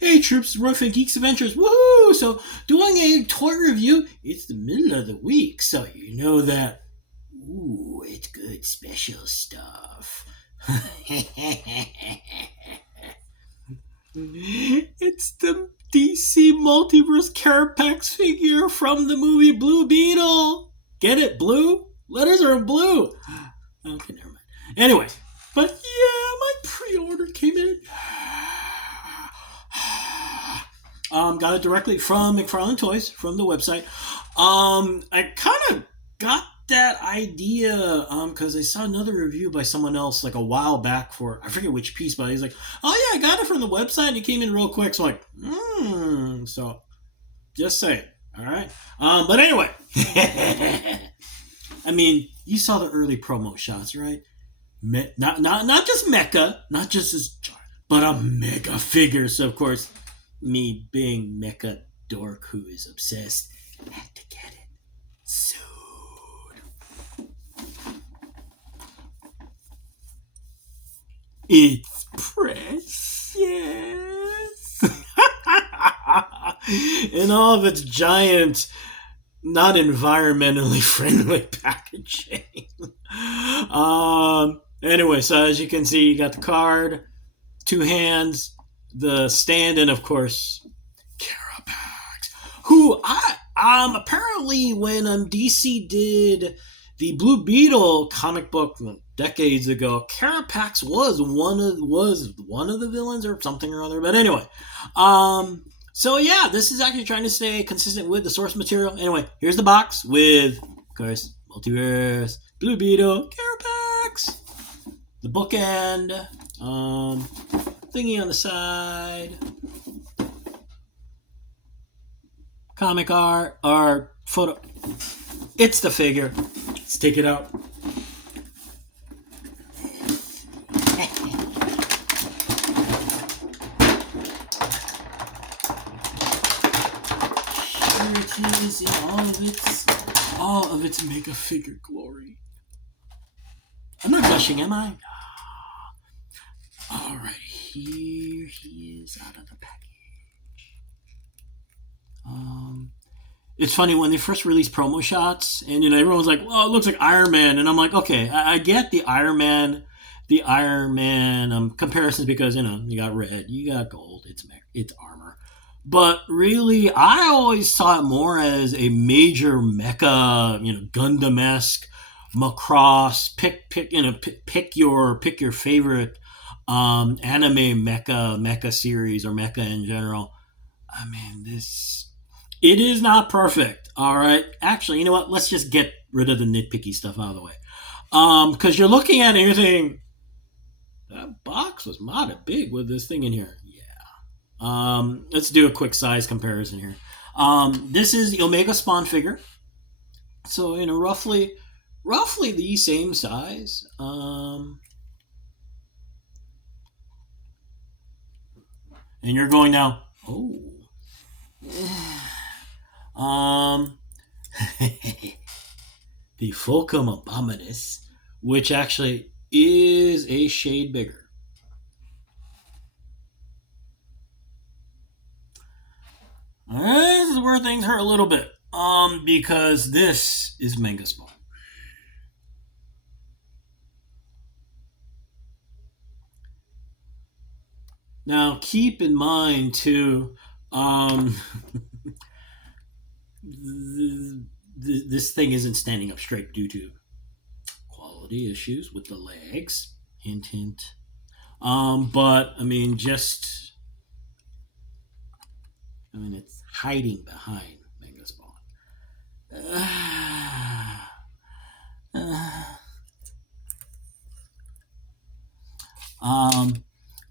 Hey troops, Roy from Geeks Adventures, woohoo! So, doing a toy review, it's the middle of the week, so you know that, ooh, it's good special stuff. It's the DC Multiverse Carapax figure from the movie Blue Beetle. Get it? Blue? Letters are in blue. Okay, never mind. Anyway, but yeah, my pre-order came in. Got it directly from Mcfarlane Toys from the website. I kind of got that idea because I saw another review by someone else like a while back for, I forget which piece, but he's like, oh yeah, I got it from the website and it came in real quick. So I'm like, so just saying. All right. But anyway, I mean, you saw the early promo shots, right? Not just mecha, not just this, but a mega figure. So of course, me being mecha dork who is obsessed, had to get it soon. It's precious. In all of its giant, not environmentally friendly packaging. Anyway, so as you can see, you got the card, two hands, the stand, and of course, Carapax, who apparently when DC did the Blue Beetle comic book decades ago, Carapax was one of the villains or something or other. But anyway, so yeah, this is actually trying to stay consistent with the source material. Anyway, here's the box with, of course, Multiverse, Blue Beetle, Carapax, the bookend, thingy on the side, comic art, or photo. It's the figure. Let's take it out. Here it is in all of its mega figure glory. I'm not gushing, am I? All right, here he is out of the package. It's funny when they first released promo shots, and everyone's like, "Oh, it looks like Iron Man," and I'm like, "Okay, I get the Iron Man comparisons because you got red, you got gold, it's armor." But really, I always saw it more as a major mecha, Gundam-esque, Macross, pick your favorite anime mecha series or mecha in general. I mean, it is not perfect. All right, actually, you know what? Let's just get rid of the nitpicky stuff out of the way, because you're looking at it and you're thinking that box was modded big with this thing in here. Let's do a quick size comparison here. This is the Omega Spawn figure. So, roughly the same size. And you're going now, oh. The fulcum abominus, which actually is a shade bigger. This is where things hurt a little bit, because this is Mega Spawn. Now, keep in mind too, this thing isn't standing up straight due to quality issues with the legs. Hint, hint. But it's hiding behind Mega Spawn.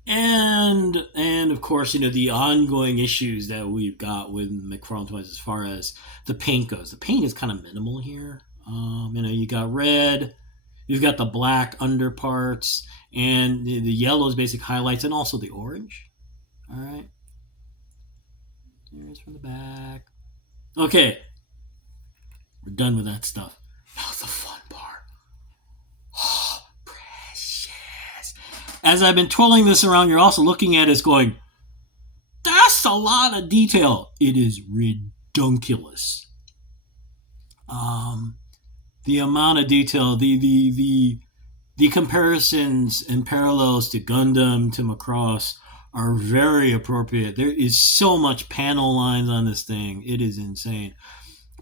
And of course, the ongoing issues that we've got with Mcfarlane Toys as far as the paint goes. The paint is kind of minimal here. You got red, you've got the black underparts, and the yellow's basic highlights, and also the orange. All right. Here's from the back. Okay. We're done with that stuff. Now the fun part. Oh, precious. As I've been twirling this around, you're also looking at it going, that It's a lot of detail. It is redunculous. Um, the amount of detail, the comparisons and parallels to Gundam to Macross are very appropriate. There is so much panel lines on this thing. It is insane.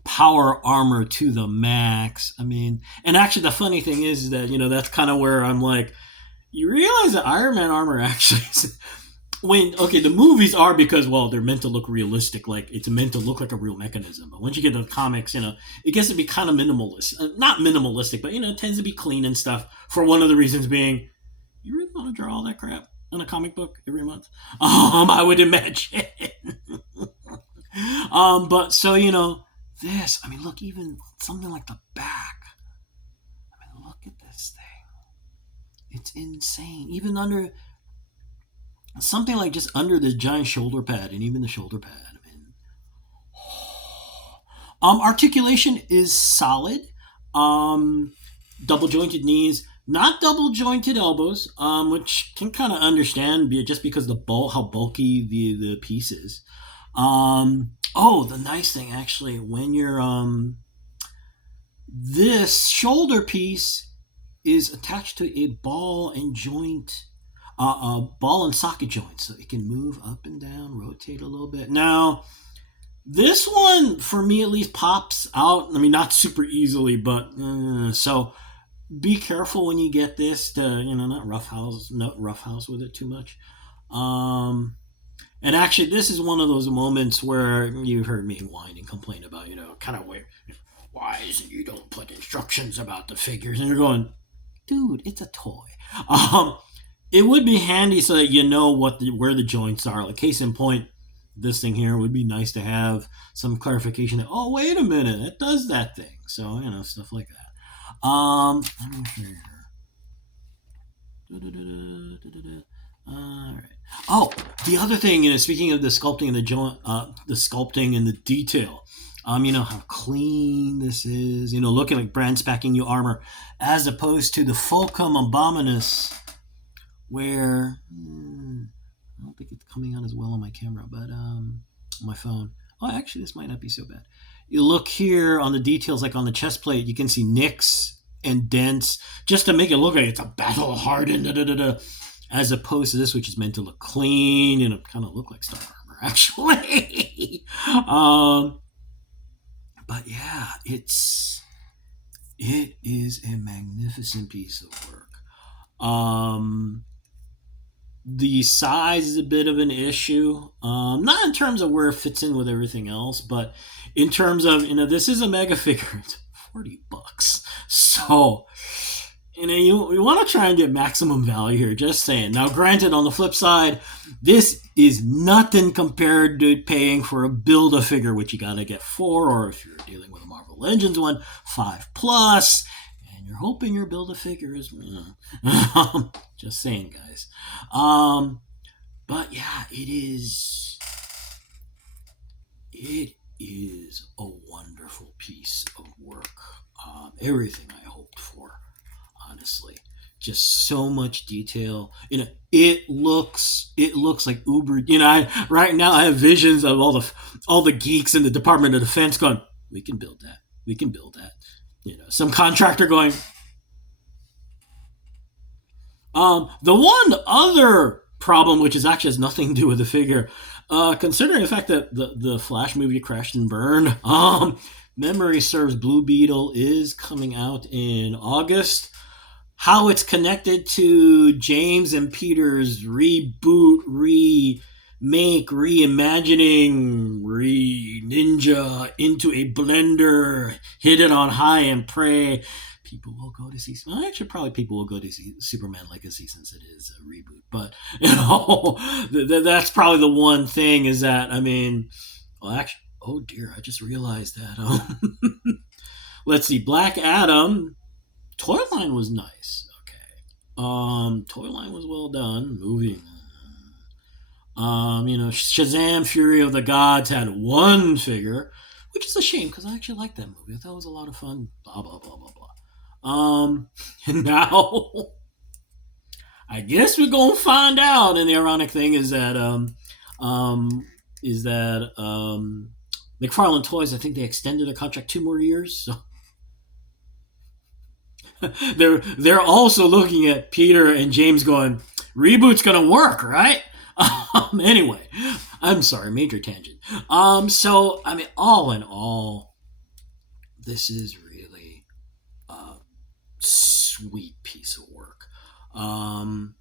Power armor to the max. I mean, and actually the funny thing is that, that's kind of where I'm like, you realize that Iron Man armor actually is, the movies are because, well, they're meant to look realistic, like it's meant to look like a real mechanism. But once you get to the comics, it gets to be kind of minimalist, not minimalistic, but it tends to be clean and stuff. For one of the reasons being, you really want to draw all that crap in a comic book every month? I would imagine. But so this. I mean, look, even something like the back. I mean, look at this thing. It's insane. Even under something like just under the giant shoulder pad, and even the shoulder pad. I mean, articulation is solid. Double jointed knees, not double jointed elbows, which can kind of understand just because how bulky the piece is. The nice thing actually, when you're this shoulder piece is attached to a ball and socket joint, so it can move up and down, rotate a little bit. Now, this one for me at least pops out. I mean, not super easily, but so be careful when you get this to not roughhouse with it too much. And actually, this is one of those moments where you heard me whine and complain about, kind of why is it you don't put instructions about the figures? And you're going, dude, it's a toy. It would be handy so that you know where the joints are. Like, case in point, this thing here would be nice to have some clarification that, oh, wait a minute, it does that thing. So, stuff like that. Let me see here. All right. Oh, the other thing, speaking of the sculpting and the joint, the sculpting and the detail, how clean this is, looking like brand spanking new armor, as opposed to the fulcum abominus, where I don't think it's coming out as well on my camera, but on my phone. Oh, actually, this might not be so bad. You look here on the details, like on the chest plate, you can see nicks and dents, just to make it look like it's a battle hardened. As opposed to this, which is meant to look clean and kind of look like Star Armor, actually. But yeah, it is a magnificent piece of work. The size is a bit of an issue, not in terms of where it fits in with everything else, but in terms of this is a mega figure. It's $40, so. You want to try and get maximum value here, just saying. Now, granted, on the flip side, this is nothing compared to paying for a Build-A-Figure, which you got to get 4, or if you're dealing with a Marvel Legends one, 5+, and you're hoping your Build-A-Figure is, just saying, guys. But yeah, it is a wonderful piece of work. Everything I hoped for. Honestly, just so much detail. It looks like Uber. Right now I have visions of all the geeks in the Department of Defense going, we can build that. Some contractor going. The one other problem, which actually has nothing to do with the figure, considering the fact that the Flash movie crashed and burned, memory serves, Blue Beetle is coming out in August. How it's connected to James and Peter's reboot, remake, reimagining, ninja into a blender, hit it on high and pray. People will go to see. Well, actually, probably people will go to see Superman Legacy since it is a reboot. But that's probably the one thing is that actually, oh dear, I just realized that. Let's see, Black Adam. Toy line was nice. Okay. Toy line was well done. Movie. Shazam! Fury of the Gods had one figure, which is a shame because I actually liked that movie. I thought it was a lot of fun. Blah blah blah blah blah. And now I guess we're gonna find out. And the ironic thing is that is that McFarlane Toys, I think they extended the contract 2 more years. So they're also looking at Peter and James going, reboot's gonna work, right? Anyway, I'm sorry, major tangent. So I mean, all in all, this is really a sweet piece of work. Um,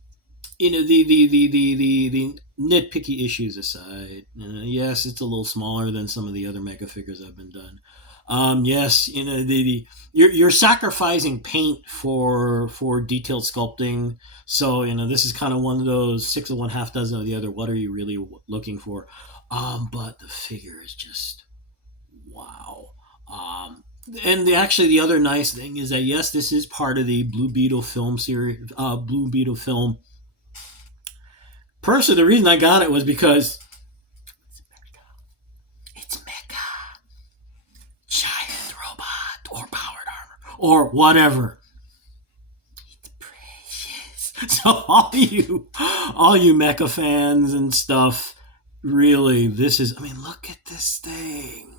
the nitpicky issues aside, yes, it's a little smaller than some of the other mega figures I've been done. Yes, you're sacrificing paint for detailed sculpting. So this is kind of one of those six of one, half dozen of the other. What are you really looking for? But the figure is just wow. And actually, the other nice thing is that yes, this is part of the Blue Beetle film series. Blue Beetle film. Personally, the reason I got it was because it's mecha, giant robot, or powered armor, or whatever. It's precious. So all you mecha fans and stuff, really, this is. I mean, look at this thing.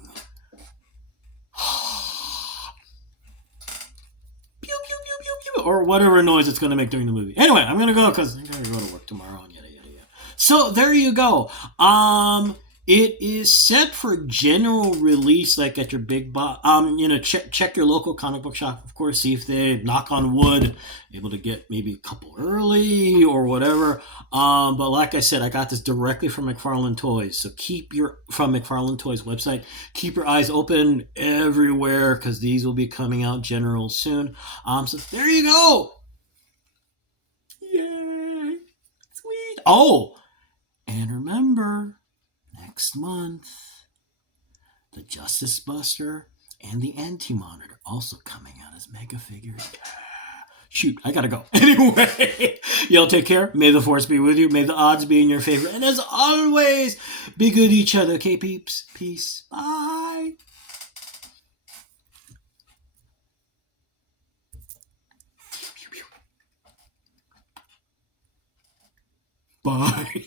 Pew, pew, pew, pew, pew, or whatever noise it's going to make during the movie. Anyway, I'm going to go because I'm going to go to work tomorrow and yada, yada, yada. So there you go. It is set for general release, like at your big box. Check your local comic book shop, of course. See if they, knock on wood, able to get maybe a couple early or whatever. But like I said, I got this directly from McFarlane Toys. So from McFarlane Toys website. Keep your eyes open everywhere because these will be coming out general soon. So there you go. Yay! Sweet. Oh, and remember, next month, the Justice Buster and the Anti-Monitor also coming out as mega figures. Shoot, I gotta go. Anyway, y'all take care. May the force be with you. May the odds be in your favor. And as always, be good to each other. Okay, peeps? Peace. Bye. Bye.